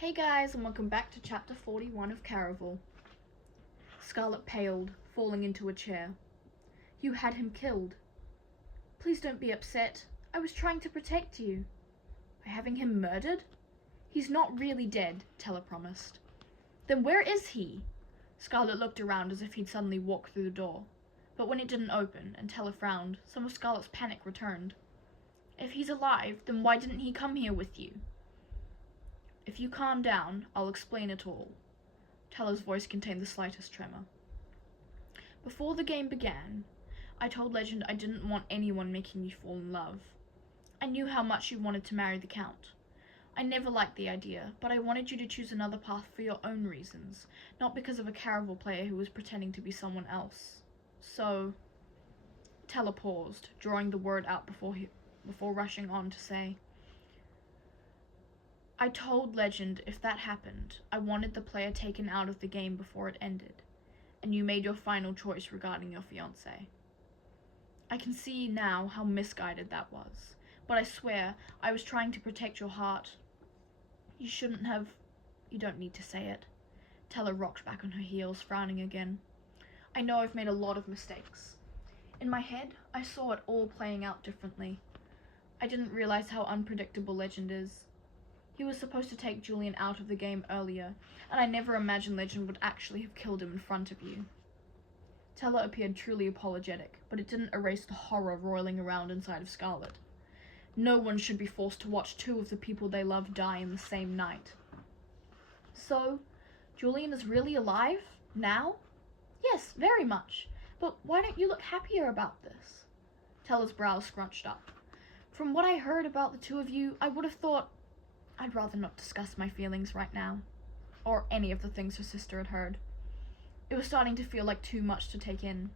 Hey guys, and welcome back to chapter 41 of Caraval. Scarlett paled, falling into a chair. You had him killed. Please don't be upset. I was trying to protect you. By having him murdered? He's not really dead, Teller promised. Then where is he? Scarlett looked around as if he'd suddenly walked through the door. But when it didn't open, and Teller frowned, some of Scarlett's panic returned. If he's alive, then why didn't he come here with you? If you calm down, I'll explain it all. Teller's voice contained the slightest tremor. Before the game began, I told Legend I didn't want anyone making you fall in love. I knew how much you wanted to marry the Count. I never liked the idea, but I wanted you to choose another path for your own reasons, not because of a Caraval player who was pretending to be someone else. So, Teller paused, drawing the word out before rushing on to say, I told Legend if that happened, I wanted the player taken out of the game before it ended, and you made your final choice regarding your fiancé. I can see now how misguided that was, but I swear I was trying to protect your heart. You shouldn't have. You don't need to say it. Teller rocked back on her heels, frowning again. I know I've made a lot of mistakes. In my head, I saw it all playing out differently. I didn't realize how unpredictable Legend is. He was supposed to take Julian out of the game earlier, and I never imagined Legend would actually have killed him in front of you. Teller appeared truly apologetic, but it didn't erase the horror roiling around inside of Scarlett. No one should be forced to watch two of the people they love die in the same night. So, Julian is really alive? Now? Yes, very much. But why don't you look happier about this? Teller's brows scrunched up. From what I heard about the two of you, I would have thought I'd rather not discuss my feelings right now, or any of the things her sister had heard. It was starting to feel like too much to take in.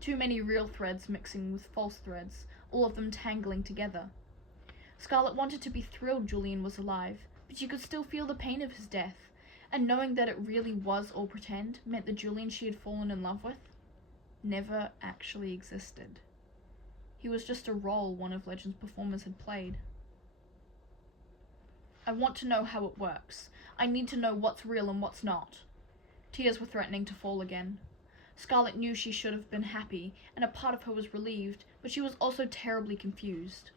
Too many real threads mixing with false threads, all of them tangling together. Scarlett wanted to be thrilled Julian was alive, but she could still feel the pain of his death, and knowing that it really was all pretend meant the Julian she had fallen in love with never actually existed. He was just a role one of Legend's performers had played. I want to know how it works. I need to know what's real and what's not. Tears were threatening to fall again. Scarlett knew she should have been happy, and a part of her was relieved, but she was also terribly confused.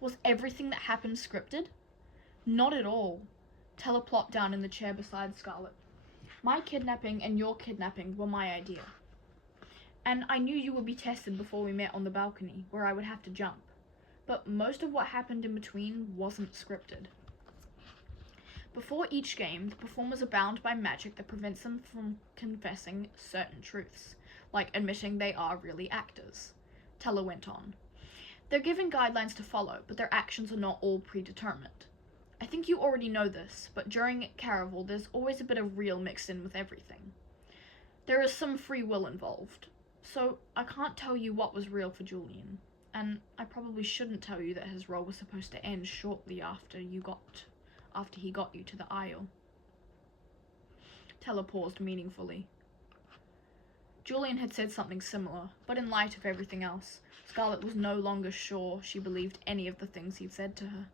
Was everything that happened scripted? Not at all. Teller plopped down in the chair beside Scarlett. My kidnapping and your kidnapping were my idea. And I knew you would be tested before we met on the balcony, where I would have to jump. But most of what happened in between wasn't scripted. Before each game, the performers are bound by magic that prevents them from confessing certain truths, like admitting they are really actors. Teller went on. They're given guidelines to follow, but their actions are not all predetermined. I think you already know this, but during Caraval, there's always a bit of real mixed in with everything. There is some free will involved, so I can't tell you what was real for Julian, and I probably shouldn't tell you that his role was supposed to end shortly after he got you to the aisle. Teller paused meaningfully. Julian had said something similar, but in light of everything else, Scarlett was no longer sure she believed any of the things he'd said to her.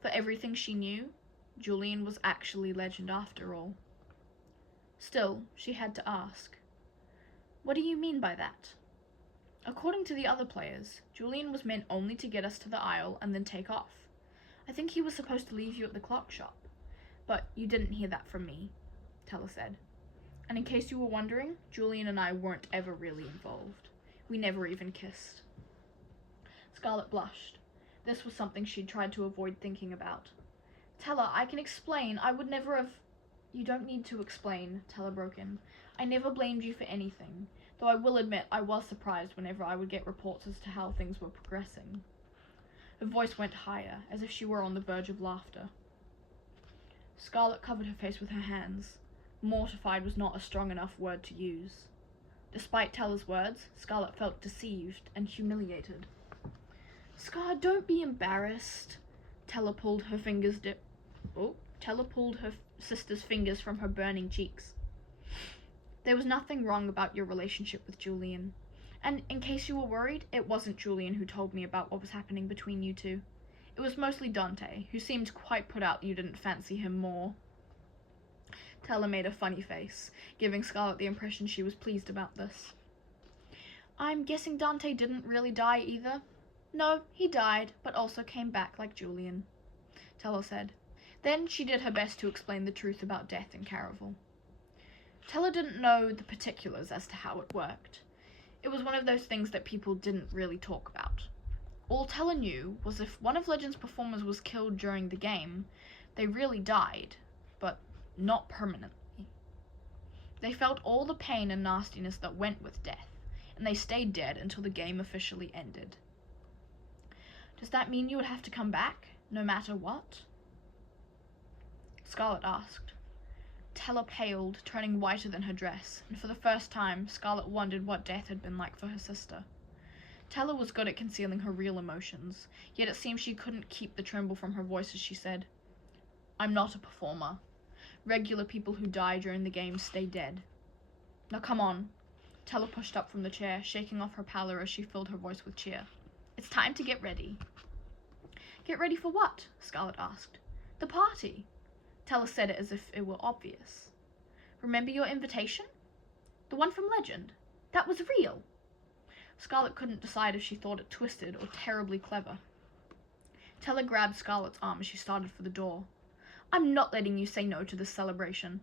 For everything she knew, Julian was actually Legend after all. Still, she had to ask, what do you mean by that? According to the other players, Julian was meant only to get us to the aisle and then take off. I think he was supposed to leave you at the clock shop, but you didn't hear that from me, Teller said. And in case you were wondering, Julian and I weren't ever really involved. We never even kissed. Scarlett blushed. This was something she'd tried to avoid thinking about. Teller, I can explain. I would never have... You don't need to explain, Teller broke in. I never blamed you for anything, though I will admit I was surprised whenever I would get reports as to how things were progressing. Her voice went higher, as if she were on the verge of laughter. Scarlett covered her face with her hands. Mortified was not a strong enough word to use. Despite Teller's words, Scarlett felt deceived and humiliated. Scar, don't be embarrassed. Teller pulled her sister's fingers from her burning cheeks. There was nothing wrong about your relationship with Julian. And in case you were worried, it wasn't Julian who told me about what was happening between you two. It was mostly Dante, who seemed quite put out you didn't fancy him more. Teller made a funny face, giving Scarlett the impression she was pleased about this. I'm guessing Dante didn't really die either. No, he died, but also came back like Julian, Teller said. Then she did her best to explain the truth about death in Caraval. Teller didn't know the particulars as to how it worked. It was one of those things that people didn't really talk about. All Teller knew was if one of Legend's performers was killed during the game, they really died, but not permanently. They felt all the pain and nastiness that went with death, and they stayed dead until the game officially ended. Does that mean you would have to come back, no matter what? Scarlett asked. Teller paled, turning whiter than her dress, and for the first time, Scarlett wondered what death had been like for her sister. Teller was good at concealing her real emotions, yet it seemed she couldn't keep the tremble from her voice as she said, I'm not a performer. Regular people who die during the game stay dead. Now come on. Teller pushed up from the chair, shaking off her pallor as she filled her voice with cheer. It's time to get ready. Get ready for what? Scarlett asked. The party. Teller said it as if it were obvious. Remember your invitation? The one from Legend. That was real. Scarlett couldn't decide if she thought it twisted or terribly clever. Teller grabbed Scarlett's arm as she started for the door. I'm not letting you say no to this celebration.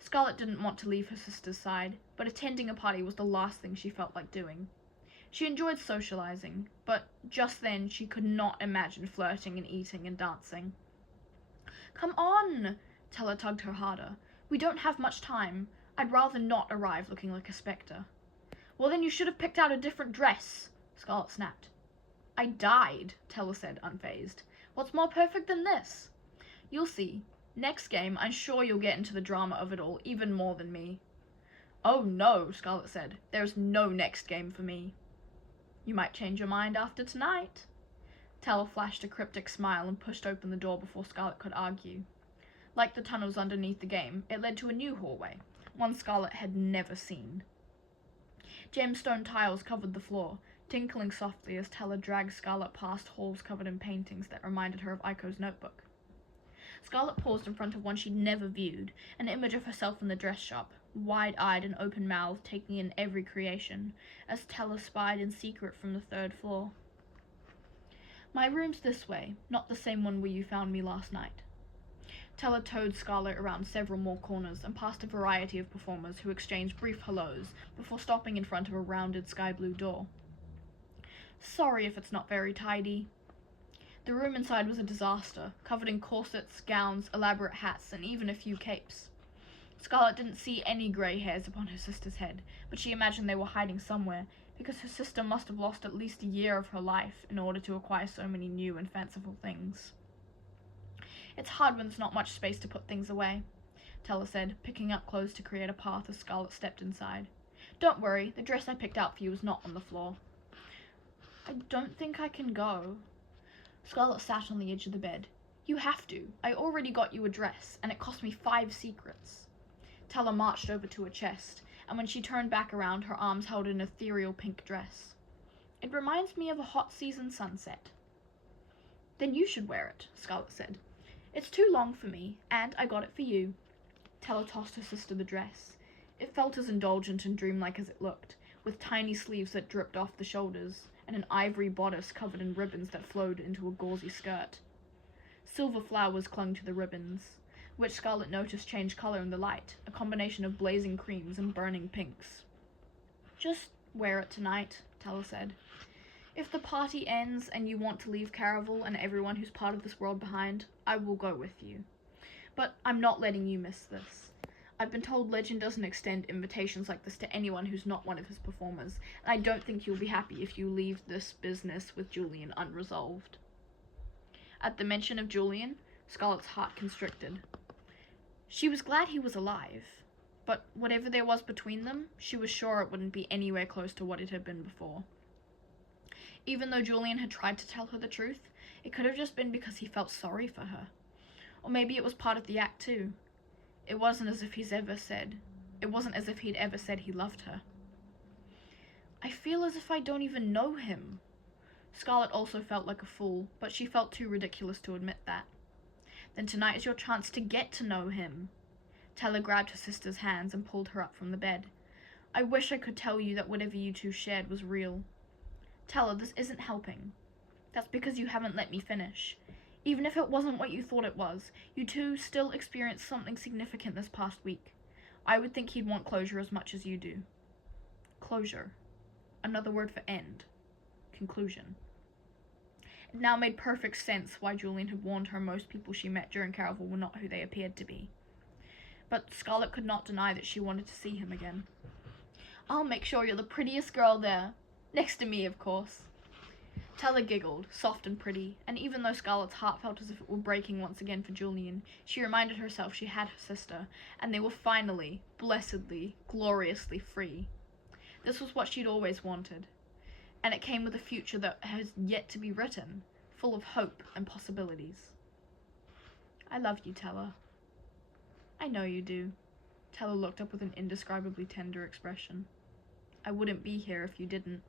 Scarlett didn't want to leave her sister's side, but attending a party was the last thing she felt like doing. She enjoyed socializing, but just then she could not imagine flirting and eating and dancing. Come on! Teller tugged her harder. We don't have much time. I'd rather not arrive looking like a spectre. Well, then you should have picked out a different dress, Scarlett snapped. I died, Teller said, unfazed. What's more perfect than this? You'll see. Next game, I'm sure you'll get into the drama of it all, even more than me. Oh no, Scarlett said. There's no next game for me. You might change your mind after tonight. Teller flashed a cryptic smile and pushed open the door before Scarlett could argue. Like the tunnels underneath the game, it led to a new hallway, one Scarlett had never seen. Gemstone tiles covered the floor, tinkling softly as Teller dragged Scarlett past halls covered in paintings that reminded her of Aiko's notebook. Scarlett paused in front of one she'd never viewed, an image of herself in the dress shop, wide-eyed and open-mouthed, taking in every creation, as Teller spied in secret from the third floor. My room's this way, not the same one where you found me last night. Teller towed Scarlett around several more corners and past a variety of performers who exchanged brief hellos before stopping in front of a rounded sky-blue door. Sorry if it's not very tidy. The room inside was a disaster, covered in corsets, gowns, elaborate hats, and even a few capes. Scarlett didn't see any grey hairs upon her sister's head, but she imagined they were hiding somewhere, because her sister must have lost at least a year of her life in order to acquire so many new and fanciful things. It's hard when there's not much space to put things away, Teller said, picking up clothes to create a path as Scarlett stepped inside. Don't worry, the dress I picked out for you is not on the floor. I don't think I can go. Scarlett sat on the edge of the bed. You have to. I already got you a dress, and it cost me 5 secrets. Teller marched over to her chest, and when she turned back around, her arms held an ethereal pink dress. It reminds me of a hot season sunset. Then you should wear it, Scarlett said. It's too long for me, and I got it for you. Teller tossed her sister the dress. It felt as indulgent and dreamlike as it looked, with tiny sleeves that dripped off the shoulders, and an ivory bodice covered in ribbons that flowed into a gauzy skirt. Silver flowers clung to the ribbons, which Scarlett noticed changed colour in the light, a combination of blazing creams and burning pinks. Just wear it tonight, Teller said. If the party ends and you want to leave Caraval and everyone who's part of this world behind, I will go with you. But I'm not letting you miss this. I've been told Legend doesn't extend invitations like this to anyone who's not one of his performers, and I don't think you'll be happy if you leave this business with Julian unresolved. At the mention of Julian, Scarlett's heart constricted. She was glad he was alive, but whatever there was between them, she was sure it wouldn't be anywhere close to what it had been before. Even though Julian had tried to tell her the truth, it could have just been because he felt sorry for her. Or maybe it was part of the act too. It wasn't as if he'd ever said he loved her. I feel as if I don't even know him. Scarlett also felt like a fool, but she felt too ridiculous to admit that. Then tonight is your chance to get to know him. Tella grabbed her sister's hands and pulled her up from the bed. I wish I could tell you that whatever you two shared was real. Tella, this isn't helping. That's because you haven't let me finish. Even if it wasn't what you thought it was, you two still experienced something significant this past week. I would think he'd want closure as much as you do. Closure. Another word for end. Conclusion. It now made perfect sense why Julian had warned her most people she met during Caraval were not who they appeared to be. But Scarlett could not deny that she wanted to see him again. I'll make sure you're the prettiest girl there. Next to me, of course. Tella giggled, soft and pretty, and even though Scarlett's heart felt as if it were breaking once again for Julian, she reminded herself she had her sister, and they were finally, blessedly, gloriously free. This was what she'd always wanted, and it came with a future that has yet to be written, full of hope and possibilities. I love you, Tella. I know you do. Tella looked up with an indescribably tender expression. I wouldn't be here if you didn't.